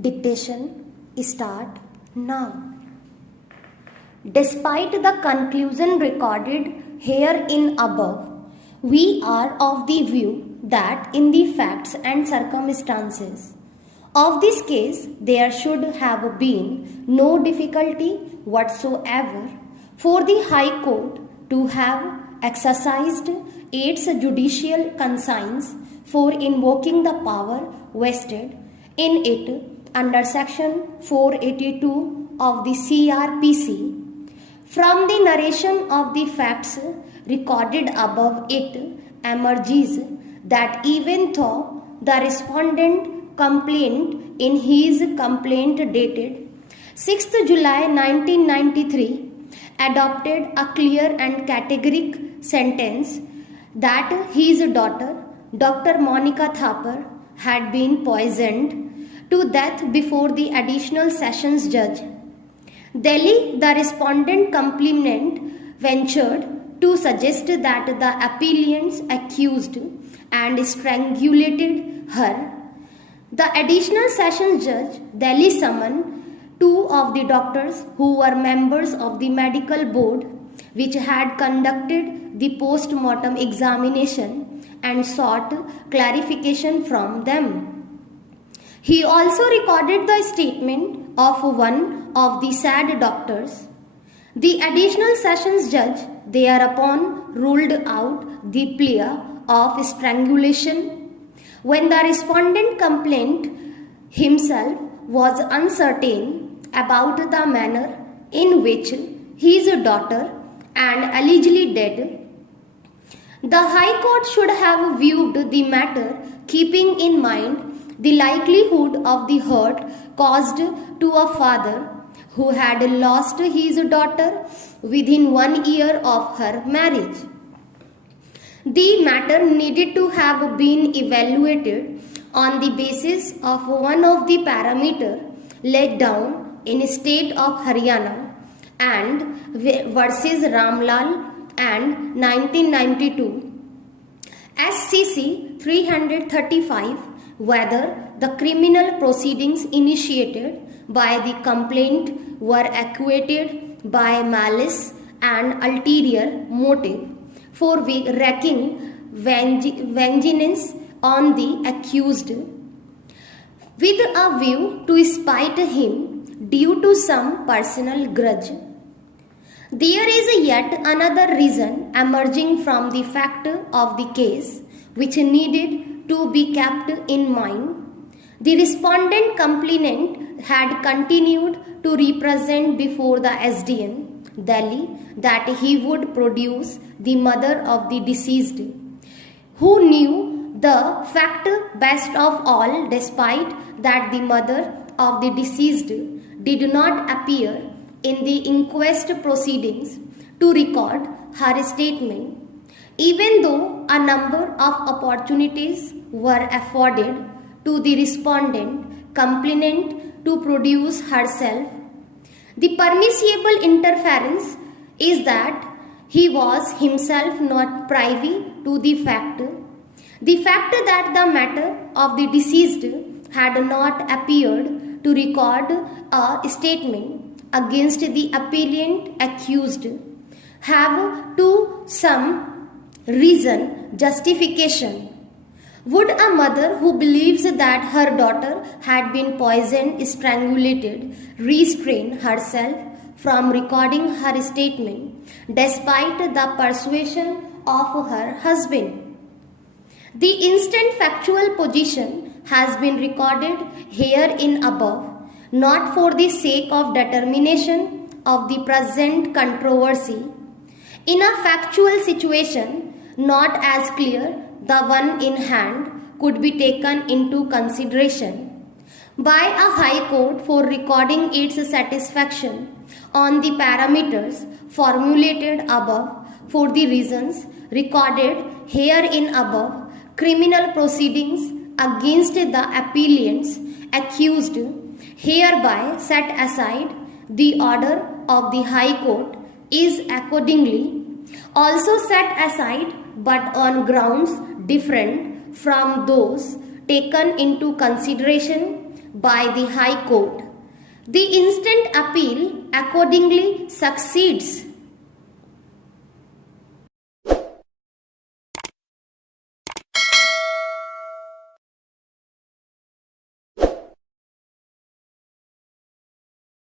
Dictation start now. Despite the conclusion recorded herein above, we are of the view that in the facts and circumstances of this case there should have been no difficulty whatsoever for the High Court to have exercised its judicial conscience for invoking the power vested in it under section 482 of the CRPC. From the narration of the facts recorded above, it emerges that even though the respondent complained in his complaint dated 6th July 1993 adopted a clear and categoric sentence that his daughter, Dr. Monica Thapar, had been poisoned to death before the additional sessions judge. Delhi, the respondent complainant ventured to suggest that the appellants accused and strangulated her. The additional sessions judge Delhi summoned two of the doctors who were members of the medical board which had conducted the post-mortem examination and sought clarification from them. He also recorded the statement of one of the said doctors. The additional sessions judge thereupon ruled out the plea of strangulation. When the respondent complained himself was uncertain about the manner in which his daughter and allegedly dead, the High Court should have viewed the matter keeping in mind the likelihood of the hurt caused to a father who had lost his daughter within 1 year of her marriage. The matter needed to have been evaluated on the basis of one of the parameters laid down in state of Haryana and versus Ramlal and 1992 SCC 335, whether the criminal proceedings initiated by the complaint were acquitted by malice and ulterior motive for wreaking vengeance on the accused with a view to spite him due to some personal grudge. There is yet another reason emerging from the fact of the case which needed to be kept in mind. The respondent complainant had continued to represent before the SDN, Delhi, that he would produce the mother of the deceased, who knew the fact best of all, despite that the mother of the deceased did not appear in the inquest proceedings to record her statement, even though a number of opportunities were afforded to the respondent complainant to produce herself. The permissible interference is that he was himself not privy to the fact that the matter of the deceased had not appeared to record a statement against the appellant accused have to some reason justification. Would a mother who believes that her daughter had been poisoned, strangulated, restrain herself from recording her statement despite the persuasion of her husband? The instant factual position has been recorded herein above, not for the sake of determination of the present controversy. In a factual situation not as clear, the one in hand could be taken into consideration by a High Court for recording its satisfaction on the parameters formulated above for the reasons recorded herein above. Criminal proceedings against the appellants accused hereby set aside. The order of the High Court is accordingly also set aside, but on grounds different from those taken into consideration by the High Court. The instant appeal accordingly succeeds